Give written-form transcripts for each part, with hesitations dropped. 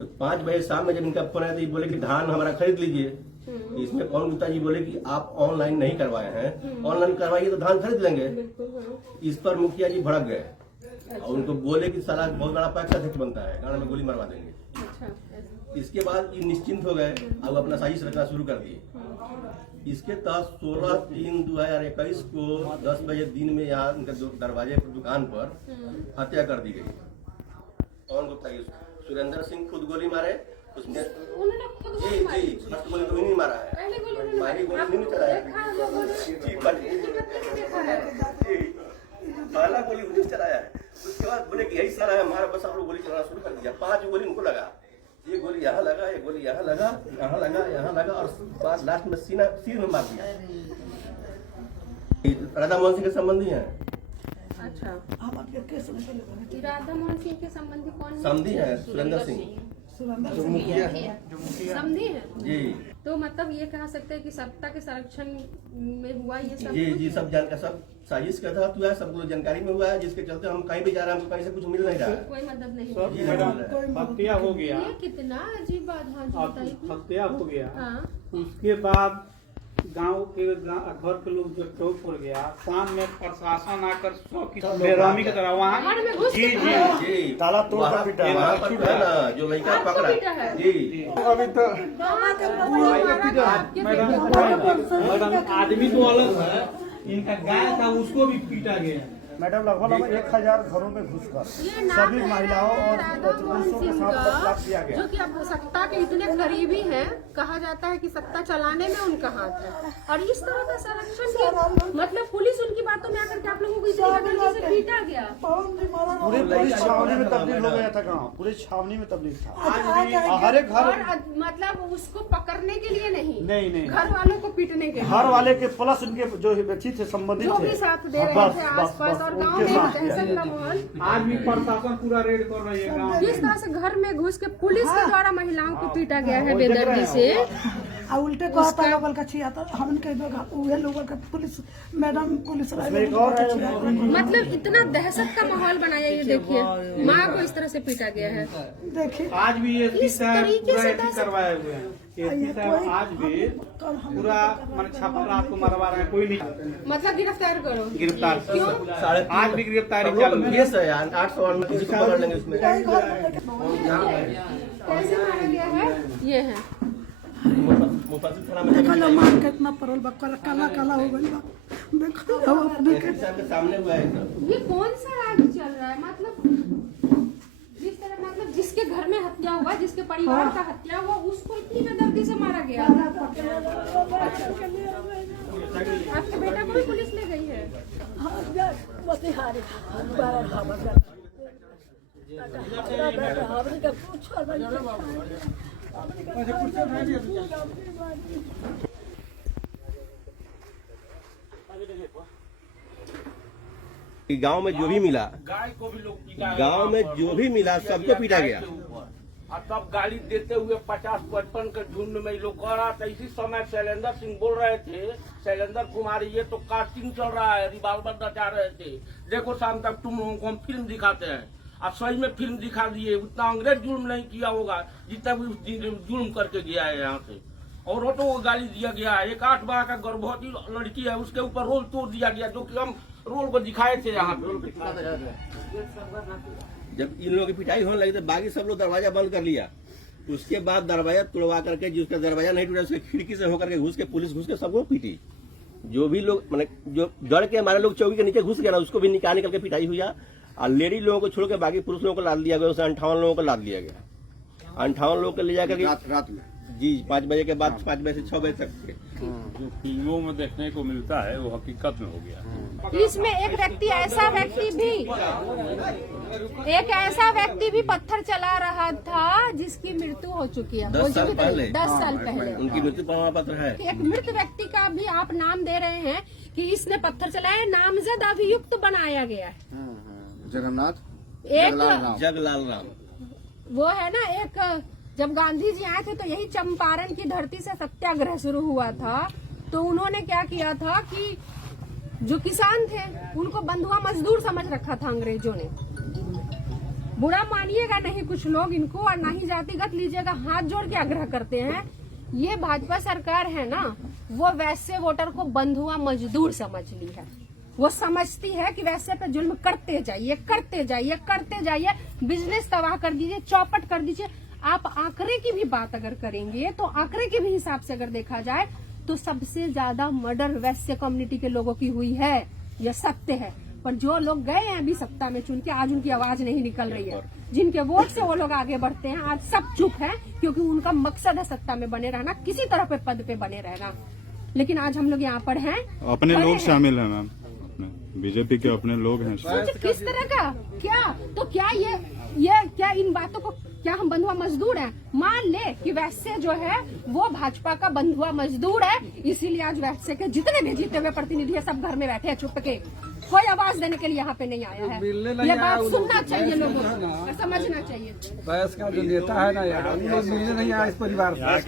5 बजे शाम में जब इनका फोन आया तो ये बोले कि धान हमारा खरीद लीजिए। इसमें पवन गुप्ता जी बोले कि आप ऑनलाइन नहीं करवाए हैं, ऑनलाइन करवाइए तो धान खरीद लेंगे। इस पर मुखिया जी भड़क गए और उनको बोले कि साला बहुत बड़ा पैक्स अध्यक्ष बनता है, गाना में गोली मरवा देंगे। इसके बाद ये निश्चिंत हो गए और अपना साजिश रचना शुरू कर दिए। इसके तहत 16/3/2021 को 10 बजे दिन में यहाँ उनके दरवाजे पर दुकान पर हत्या कर दी गई। पवन गुप्ता की सुरेंद्र सिंह खुद गोली मारे, उसमें जी फर्स्ट गोली तो नहीं मारा है, मारी गोली नहीं चलाया पहला गोली उन्हीं चलाया है। उसके बाद बोले कि यही सारा है हमारा, बस आप लोग गोली चलाना शुरू कर दिया। 5 गोली उनको लगा, ये गोली यहाँ लगा, ये गोली यहाँ लगा, यहाँ लगा, यहाँ लगा और बाद लास्ट में सिर में मार दिया। राधा मोहन सिंह के संबंधी हैं। अच्छा, राधा मोहन सिंह के संबंधी कौन समधी है? सुरेंद्र सिंह समझी है जी। तो मतलब ये कह सकते हैं कि सत्ता के संरक्षण में हुआ ये सब? जी सब जानकारी, सब साजिश का था, हुआ है, सब कुछ जानकारी में हुआ है, जिसके चलते हम कहीं भी जा रहे हैं, हमको कहीं से कुछ मिल नहीं रहा है, कोई मदद नहीं। हत्या हो गया, ये कितना अजीब बात है। हत्या हो गया। हाँ। उसके बाद गांव घर के लोग जो चौक पड़ गया, शाम में प्रशासन आकर बेरहमी की तरह वहाँ जी ताला तोड़ कर पीटा है ना, जो लड़का पकड़ा जी। अभी तो मैडम आदमी तो अलग है, इनका गाय था उसको भी पीटा गया। मैडम लगभग 1000 घरों में घुसकर सभी महिलाओं और पुरुषों के साथ बलात्कार किया गया, जो कि अब सत्ता के इतने करीबी हैं, कहा जाता है कि सत्ता चलाने में उनका हाथ है। और इस तरह का संरक्षण मतलब पुलिस उनकी बातों में आकर के आप लोगों को इतनी गंदगी से पीटा गया। पूरे पुलिस छावनी में तब्दील हो गया था गाँव, पूरे छावनी में तब्दील था। हर एक घर मतलब उसको पकड़ने के लिए नहीं घर वालों को पीटने के लिए, घर वाले के प्लस उनके जो व्यक्ति थे संबंधित जो थे, भी साथ दे रहे थे आसपास और गांव में दहशत का माहौल। आज भी प्रशासन पूरा रेड कर रही है गाँव। किस तरह से घर में घुस के पुलिस के द्वारा महिलाओं को पीटा गया है बेदर्दी से। आ उल्टे कहता लोगल का छिया था हम कह दो उहे लोगल का पुलिस मैडम पुलिस मतलब इतना दहशत का माहौल बनाया। ये देखिए माँ को इस तरह से पीटा गया है। देखिए आज भी ये इस तरीके से करवाए हुए हैं, आज भी पूरा मन छापा रात को मरवा रहे हैं, कोई नहीं मतलब गिरफ्तार करो, गिरफ्तार। क्यों? आज भी गिरफ्तारी चालू है। 800 पकड़ लेंगे उसमें। कैसे मारा गया है? ये है मुफस्सिल थाना में देखो लो मान कितना परल बा काला काला हो गई बा। देखो के सामने हुआ है सब। ये कौन सा राज चल रहा है? मतलब जिस तरह मतलब जिसके घर में हत्या हुआ, जिसके परिवार का हत्या हुआ, उसको इतनी बेदर्दी से मारा गया। आपके बेटा को भी पुलिस ले गई है? गांव में जो भी मिला, गाय को भी लोग पीटा, गांव में जो भी मिला सबको पीटा गया। और तब गाली देते हुए 50-55 के झुंड में लोग कह रहा था। इसी समय शैलेंद्र सिंह बोल रहे थे, शैलेंद्र कुमार ये तो कास्टिंग चल रहा है, रिवॉल्वर नचा रहे थे, देखो शाम तक तुम लोगों को हम फिल्म दिखाते हैं। अब सही में फिल्म दिखा दिए। उतना अंग्रेज जुल्म नहीं किया होगा जितना भी उस दिन जुल्म करके गया है यहाँ से। औरतों को गाली दिया गया है। एक 8 माह का गर्भवती लड़की है, उसके ऊपर रोल तोड़ दिया गया, जो कि हम रोल को दिखाए थे यहाँ पे। जब इन लोगों की पिटाई होने लगी तो बाकी सब लोग दरवाजा बंद कर लिया। उसके बाद दरवाजा तोड़वा करके, जिसका दरवाजा नहीं टूटा उसके खिड़की से होकर के घुस के पुलिस घुस के सबको पीटी। जो भी लोग मैंने जो डर के हमारे लोग चौकी के नीचे घुस गया, उसको भी निकाल के पिटाई हुई। और लेडी लोगों को छोड़ के बाकी पुरुष लोगों को लाद दिया गया। उसे 58 लोगों को लाद दिया गया। 58 लोगों को ले जाकर रात में जी 5 बजे के बाद 5 बजे से 6 बजे तक के जो फिल्मों में देखने को मिलता है वो हकीकत में हो गया। इसमें एक ऐसा व्यक्ति भी पत्थर चला रहा था जिसकी मृत्यु हो चुकी है। 10 साल पहले उनकी मृत्यु प्रमाण पत्र है। एक मृत व्यक्ति का भी आप नाम दे रहे हैं कि इसने पत्थर चलाया, नामजद अभियुक्त बनाया गया है। जगन्नाथ एक जगलाल राम वो है ना, एक जब गांधी जी आए थे तो यही चंपारण की धरती से सत्याग्रह शुरू हुआ था। तो उन्होंने क्या किया था कि जो किसान थे उनको बंधुआ मजदूर समझ रखा था अंग्रेजों ने। बुरा मानिएगा नहीं कुछ लोग इनको, और ना ही जातिगत लीजिएगा। हाथ जोड़ के आग्रह करते हैं, ये भाजपा सरकार है ना, वो वैसे वोटर को बंधुआ मजदूर समझ ली है। वो समझती है कि वैसे पे जुल्म करते जाइए, करते जाइए, करते जाइए, बिजनेस तबाह कर दीजिए, चौपट कर दीजिए। आप आंकड़े की भी बात अगर करेंगे तो आंकड़े के भी हिसाब से अगर देखा जाए तो सबसे ज्यादा मर्डर वैश्य कम्युनिटी के लोगों की हुई है, यह सत्य है। पर जो लोग गए हैं अभी सत्ता में चुन के, आज उनकी आवाज नहीं निकल रही है। जिनके वोट से वो लोग आगे बढ़ते हैं, आज सब चुप हैं, क्योंकि उनका मकसद है सत्ता में बने रहना, किसी तरह पे पद पे बने रहना। लेकिन आज हम लोग यहाँ पर हैं, अपने लोग शामिल हैं मैम, बीजेपी के अपने लोग हैं। किस तरह का क्या, तो क्या ये क्या इन बातों को, क्या हम बंधुआ मजदूर हैं? मान ले कि वैसे जो है वो भाजपा का बंधुआ मजदूर है, इसीलिए आज वैसे के जितने भी जीते हुए प्रतिनिधि है सब घर में बैठे हैं चुप के, कोई आवाज देने के लिए यहाँ पे नहीं आया है। ये बात सुनना चाहिए लोगों को, समझना चाहिए। बहस का जो नेता है ना यहाँ, वो मिलने नहीं आया इस परिवार से। यहाँ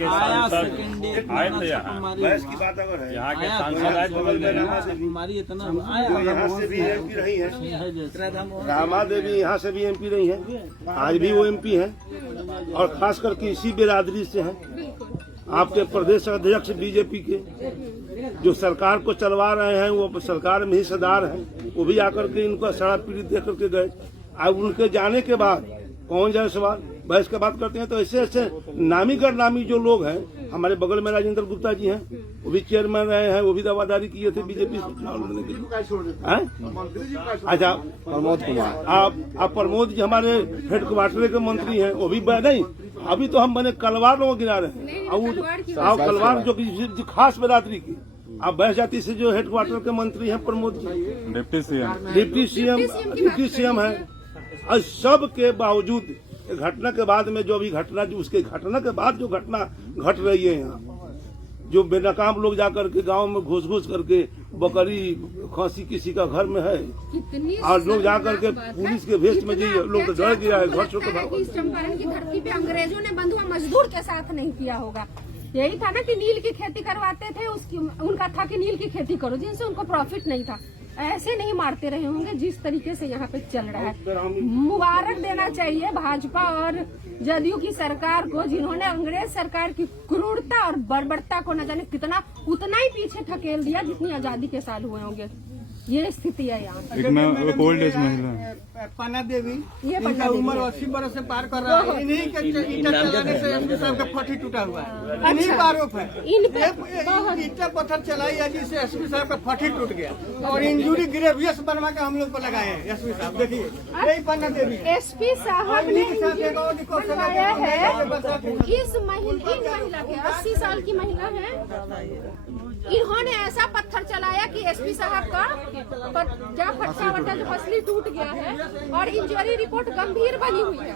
के सांसद आए बगल में, बीमारी इतना यहाँ से भी एमपी रही है, रामा देवी यहाँ से भी एमपी रही है, आज भी वो एमपी है, और खास करके इसी बिरादरी से है। आपके प्रदेश अध्यक्ष बीजेपी के जो सरकार को चलवा रहे हैं, वो सरकार में हिस्सेदार हैं, वो भी आकर के इनको सड़ा पीड़ित दे करके गए। अब उनके जाने के बाद कौन जाए सवाल, बहस की बात करते हैं। तो ऐसे ऐसे नामी गैरनामी जो लोग हैं, हमारे बगल में राजेंद्र गुप्ता जी हैं, वो भी चेयरमैन रहे हैं, वो भी दावादारी किए थे बीजेपी से चुनाव लड़ने के लिए। अच्छा, प्रमोद कुमार, आप प्रमोद जी हमारे हेडक्वार्टर के मंत्री हैं, वो भी नहीं, अभी तो हम बने कलवार लोग गिरा रहे हैं, और कलवार जो कि खास बिरादरी की, आप बह जाति से जो हेडक्वार्टर के मंत्री हैं प्रमोद जी, डिप्टी सीएम है। और सब के बावजूद घटना के बाद में जो अभी घटना, जो उसके घटना के बाद जो घटना घट रही है यहाँ, जो बेनकाम लोग जाकर के गांव में घुस करके बकरी खसी किसी का घर में है, और लोग जाकर के पुलिस के भेष में जी लोग तो डर गया है, घर छोड़ के। इस चंपारण की धरती पे अंग्रेजों ने बंधुआ मजदूर के साथ नहीं किया होगा। यही था ना कि नील की खेती करवाते थे, उनका था कि नील की खेती करो, जिनसे उनको प्रॉफिट नहीं था। ऐसे नहीं मारते रहे होंगे जिस तरीके से यहाँ पे चल रहा है। मुबारक देना चाहिए भाजपा और जदयू की सरकार को, जिन्होंने अंग्रेज सरकार की क्रूरता और बर्बरता को न जाने कितना, उतना ही पीछे ठकेल दिया जितनी आजादी के साल हुए होंगे। ये स्थिति है यहाँ पर। ओल्ड एज महिला पन्ना देवी, इनका उम्र 80 बरस से पार कर रहा है। इन्हीं के ईंटा चलाने से एसपी साहब का फटी टूटा हुआ है, इन्हीं का आरोप है। ईंटा पत्थर चलाई है जिससे एसपी साहब का फटी टूट गया, और इंजरी ग्रेवियस बनवा के हम लोग को लगाए हैं एसपी साहब। देखिए यही पन्ना देवी, एसपी साहब ने बनवाया है। इस महिला के 80 साल की महिला है, इन्होंने ऐसा पत्थर चलाया कि एसपी साहब का जब फट्टा वट्टा जो पसली टूट गया है, और इंजरी रिपोर्ट गंभीर बनी हुई है।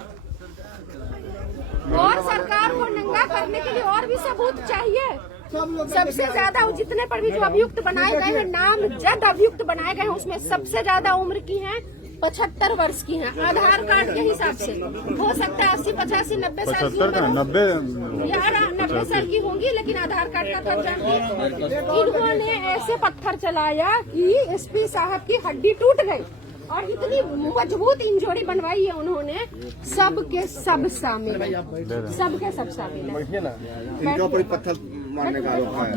और सरकार को नंगा करने के लिए और भी सबूत चाहिए। सबसे ज्यादा जितने पर भी जो अभियुक्त बनाए गए हैं, नामजद अभियुक्त बनाए गए हैं, उसमें सबसे ज्यादा उम्र की हैं 75 वर्ष की हैं। आधार कार्ड के हिसाब से हो सकता है 80, 85, 90 साल की उम्र, 90 साल की होंगी, लेकिन आधार कार्ड का तब जानती। इन्होंने ऐसे पत्थर चलाया कि एसपी साहब की हड्डी टूट गई, और इतनी मजबूत इंजरी बनवाई है उन्होंने। सबके सब शामिल है, सबके सब शामिल है। इनका कोई पत्थर मारने का आरोप है।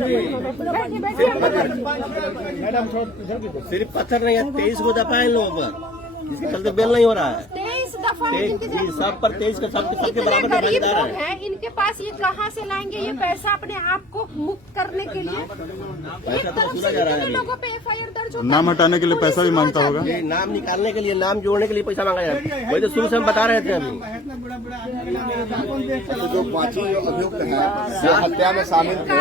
सिर्फ पत्थर नहीं है, 23 को दफा है लोगों पर, जिसके चलते बेल नहीं हो रहा है। 23 दफा सब पर 23 का सबके इतने बराबर गरीब भागीदार लोग है। हैं, इनके पास ये कहाँ से लाएंगे ये पैसा अपने आप को मुक्त करने के लिए? एक तरफ से इतने लोगों पे एफआईआर दर्ज होता है, नाम हटाने के लिए पैसा भी मांगता होगा। ये नाम निकालने के लिए, नाम जोड़ने के लिए पैसा मांगा जाता है। वही तो शुरू से हम बता रहे थे। अभी जो 5 अभियुक्त हैं जो हत्या में शामिल थे,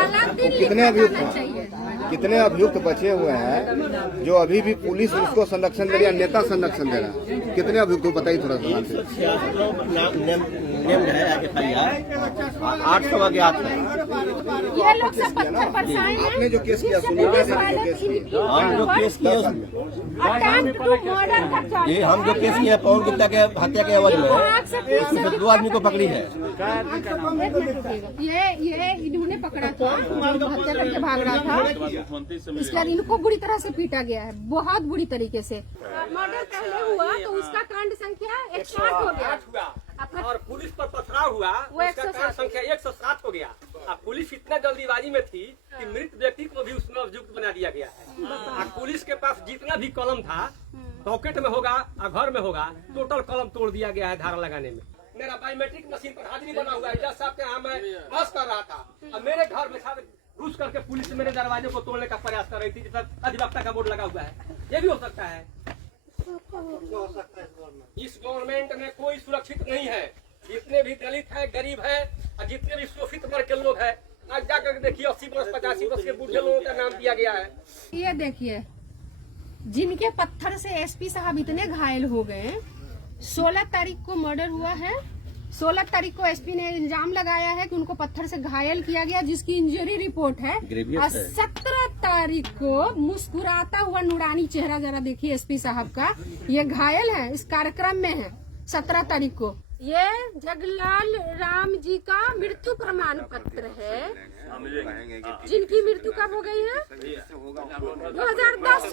कितने अभियुक्त बचे हुए हैं जो अभी भी पुलिस उसको संरक्षण दे रही है, नेता संरक्षण दे रहा है? कितने अभियुक्त बताइए थोड़ा सा। नेम्ड है FIR 800 अज्ञात है। ये लोग सब पत्थर बरसाए हैं। आपने जो केस किया हम जो केस किए ये हम जो केस किए पवन गुप्ता के हत्या के एवज में उसमें 2 आदमी को पकड़ी है। ये इन्होंने पकड़ा था, हत्या करके भाग रहा था। इसके बाद इनको बुरी तरह से पीटा गया है, बहुत बुरी तरीके से। मर्डर पहले हुआ तो उसका कांड संख्या 108 हो गया और पुलिस पर पथराव हुआ उसका कांड संख्या 107 हो गया। अब पुलिस इतना जल्दीबाजी में थी कि मृत व्यक्ति को भी उसमें अभियुक्त बना दिया गया है। और पुलिस के पास जितना भी कलम था पॉकेट में होगा और घर में होगा, टोटल कलम तोड़ दिया गया है धारा लगाने में। मेरा बायोमेट्रिक मशीन पर हाजिरी बना हुआ है। जज साहब के यहाँ मैं बस कर रहा था और मेरे घर में घुस करके पुलिस मेरे दरवाजे को तोड़ने का प्रयास कर रही थी, जिसका अधिवक्ता का बोर्ड लगा हुआ है। ये भी हो सकता है। इस गवर्नमेंट में कोई सुरक्षित नहीं है। जितने भी दलित है, गरीब है और जितने भी शोषित वर्ग के लोग है, आज जाकर देखिए 80 वर्ष 85 वर्ष के बूढ़े लोगों का नाम दिया गया है। ये देखिए जिनके पत्थर से SP साहब इतने घायल हो गए। 16 तारीख को मर्डर हुआ है। 16 तारीख को SP ने इल्जाम लगाया है कि उनको पत्थर से घायल किया गया, जिसकी इंजरी रिपोर्ट है। और 17 तारीख को मुस्कुराता हुआ नूरानी चेहरा, जरा देखिए SP साहब का, ये घायल है, इस कार्यक्रम में है 17 तारीख को। ये जगलाल राम जी का मृत्यु प्रमाण पत्र है, जिनकी मृत्यु कब हो गई है 2010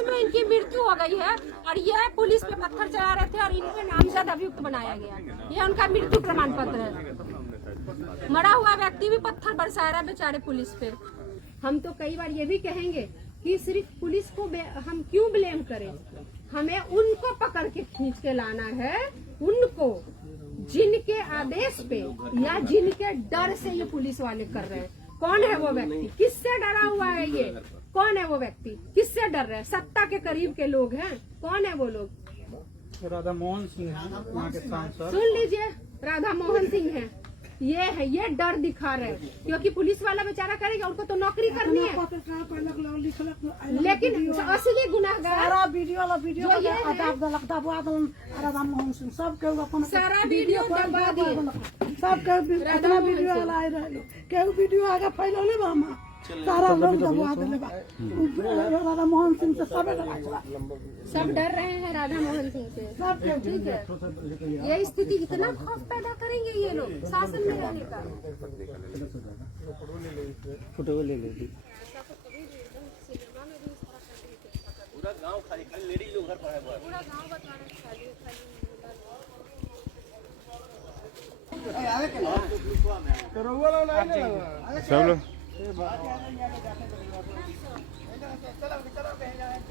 में इनकी मृत्यु हो गई है। और ये पुलिस पे पत्थर चला रहे थे और इनको नामजद अभियुक्त बनाया गया। ये उनका मृत्यु प्रमाण पत्र है। मरा हुआ व्यक्ति भी पत्थर बरसा रहा है बेचारे पुलिस पे। हम तो कई बार ये भी कहेंगे कि सिर्फ पुलिस को हम क्यों ब्लेम करें, हमें उनको पकड़ के खींच के लाना है, उनको जिनके आदेश पे या जिनके डर से ये पुलिस वाले कर रहे हैं। कौन है वो व्यक्ति, किससे डरा हुआ है ये, कौन है वो व्यक्ति, किससे डर रहे हैं? सत्ता के करीब के लोग हैं। कौन है वो लोग? राधा मोहन सिंह है वहाँ के सांसद। सुन लीजिए, राधा मोहन सिंह है, ये है, ये डर दिखा रहे हैं क्योंकि पुलिस वाला बेचारा करेगा, उनको तो नौकरी करनी है। लेकिन असली गुनाहगार सारा वीडियो राधा मोहन सिंह सब के सारा वीडियो दबा दिए, सब के इतना वीडियो वाला आए रहे के वीडियो आगे फैलौले बा हम सारा लोग दबा देले बा। राधा मोहन सिंह से सब सब डर रहे हैं राधा मोहन सिंह से। सब ठीक है, ये स्थिति इतना खौफ पैदा करेंगे ये लोग शासन में रहने का। फोटो ले लो पूरा गांव खाली खाली लेडीज लोग घर पर है, पूरा गांव बता रहे हैं खाली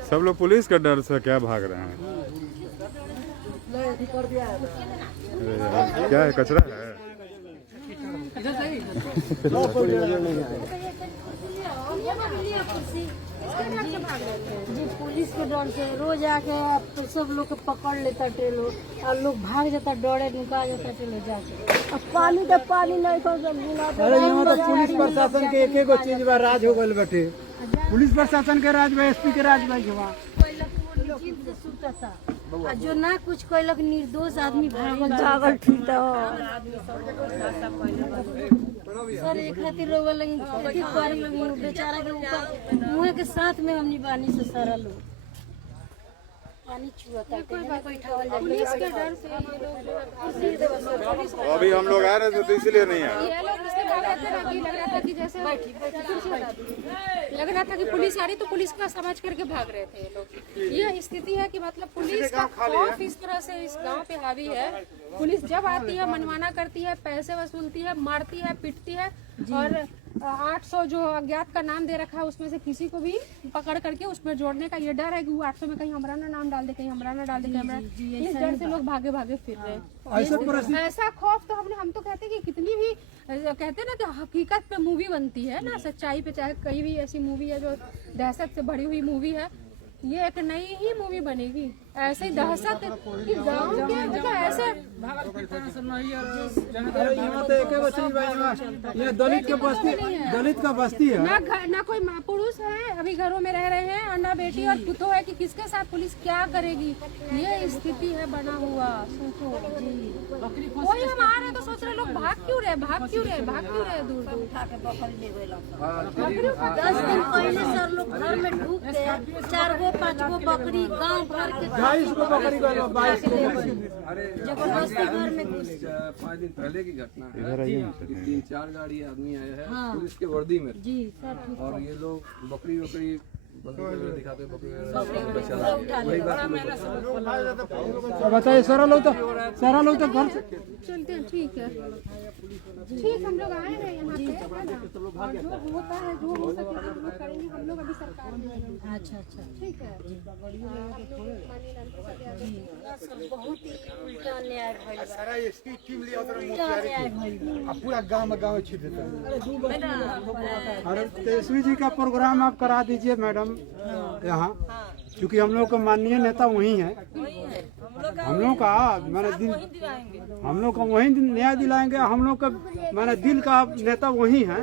सब लोग पुलिस का डर से क्या भाग रहे हैं? क्या है, कचरा है? जी पुलिस के डर से रोज आके तो सब लोग को पकड़ लेता टेलो और लोग भाग जाता, डरे नुका जाता टेलो जाके। अब पानी तो पानी नहीं तो यहाँ तो पुलिस प्रशासन के एक एक चीज बा राज हो गल बैठे। पुलिस प्रशासन के राज में SP के राज में और जो ना कुछ कोई निर्दोष आदमी भागल ठीक सर एक खातिर रोग लगी बेचारा के ऊपर मुँह के साथ में हमनी पानी से सारा लोग पानी छुआता पुलिस के डर से अभी हम लोग आ रहे थे तो इसलिए नहीं आए। ये लोग इसलिए भाग रहे थे ना कि लग रहा था कि जैसे लग रहा था कि पुलिस आ रही तो पुलिस का समझ करके भाग रहे थे ये लोग। ये स्थिति है कि मतलब पुलिस का खौफ इस तरह से इस गांव पे हावी है। पुलिस जब आती है मनमाना करती है, पैसे वसूलती है, मारती है, पीटती है और 800 जो अज्ञात का नाम दे रखा है उसमें से किसी को भी पकड़ करके उसमें जोड़ने का ये डर है कि वो 800 में कहीं हमारा ना नाम डाल दे, कहीं हमारा ना डाल दे, इस डर से लोग भागे भागे फिर रहे हैं। ऐसा खौफ तो हम तो कहते हैं कि कितनी भी कहते हैं ना कि हकीकत पे मूवी बनती है ना, सच्चाई पे, चाहे कहीं भी ऐसी मूवी है जो दहशत से भरी हुई मूवी है, ये एक नई ही मूवी बनेगी। ऐसे ही दहशत कि गांव के मतलब ऐसे यहाँ तो एक ये दलित का बस्ती है। ना कोई पुरुष है अभी घरों में रह रहे हैं और ना बेटी और पुतो है कि किसके साथ पुलिस क्या करेगी। ये स्थिति है बना हुआ। सोचो कोई हम आ रहे तो सोच रहे लोग भाग क्यों रहे दूर दूर। 10 दिन पहले सर लोग घर में ढूक के 4 गो 5 गो बकरी गांव भर के 22 को बकरी गलो 22 जबरदस्ती घर में घुस 5 दिन पहले की घटना है। 3-4 गाड़ी आदमी आए हैं पुलिस के वर्दी में जी सर। और ये लोग बकरी दिखाते वही बात बताइए। सारा लोग तो घर से चलते हैं। ठीक हम लोग आए हैं यहाँ पे है ना। और जो होता है जो हो सके हम लोग करेंगे। हम लोग अभी सरकार में अच्छा ठीक है। सर बहुत ही उल्टा अन्याय भइल सारा इसकी टीम लिया पूरा गांव छीट देता है। अरे तेजस्वी जी का प्रोग्राम आप करा दीजिए मैडम यहाँ, क्योंकि हम लोग का माननीय नेता वही है। हम लोग का मैंने दिल हम लोग को वही न्याय दिलाएंगे। हम लोग का मैंने दिल का नेता वही है।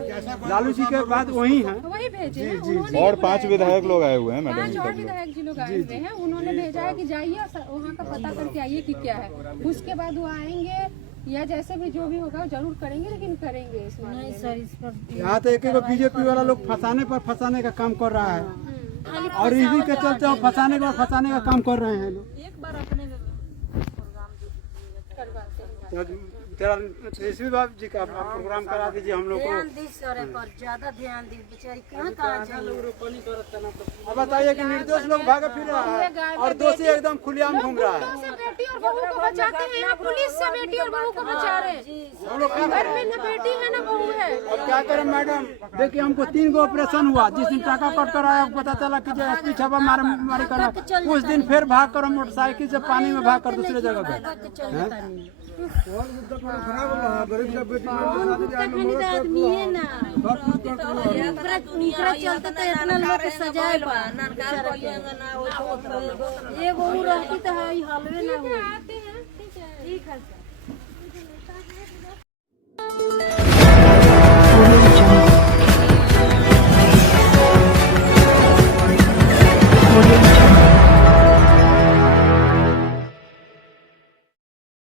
लालू जी के बाद वही है। वही भेजे हैं जी। और 5 विधायक लोग आए हुए हैं मैडम। 5 और विधायक जी लोग आए हुए हैं। उन्होंने भेजा है कि जाइए वहाँ का पता करके आइए कि क्या है। उसके बाद वो आएंगे या जैसे भी जो भी होगा जरूर करेंगे, लेकिन करेंगे इसमें। नहीं सर इस पर यहाँ तो एक बीजेपी वाला लोग फंसाने का काम कर रहा है और इसी के चलते वो फंसाने का काम कर रहे हैं लोग। एक बार अपने तेजस्वी बाबू जी का प्रोग्राम करा दीजिए हम लोग को। ध्यान दी सर पर ज्यादा ध्यान दी। बेचारी कहाँ अब बताइए कि निर्दोष लोग भागे फिर रहा है और दोषी एकदम खुलेआम घूम रहा है। बेटी और बहू को बचाते हैं यहाँ पुलिस से। बेटी और बहू को बचा रहे हैं। हम लोग घर में न बेटी है न बहू है। अब क्या करें मैडम। देखिए हमको 3 गो ऑपरेशन हुआ। जिस दिन टाका कट कर आया पता चला कि एसपी छापा मारे करा। उस दिन फिर भाग कर मोटरसाइकिल से पानी में भाग कर दूसरे जगह गए। आदमी है ना चलते तो इतना लोग सजाए ये बहू रहती तो हलवे ना। ठीक है।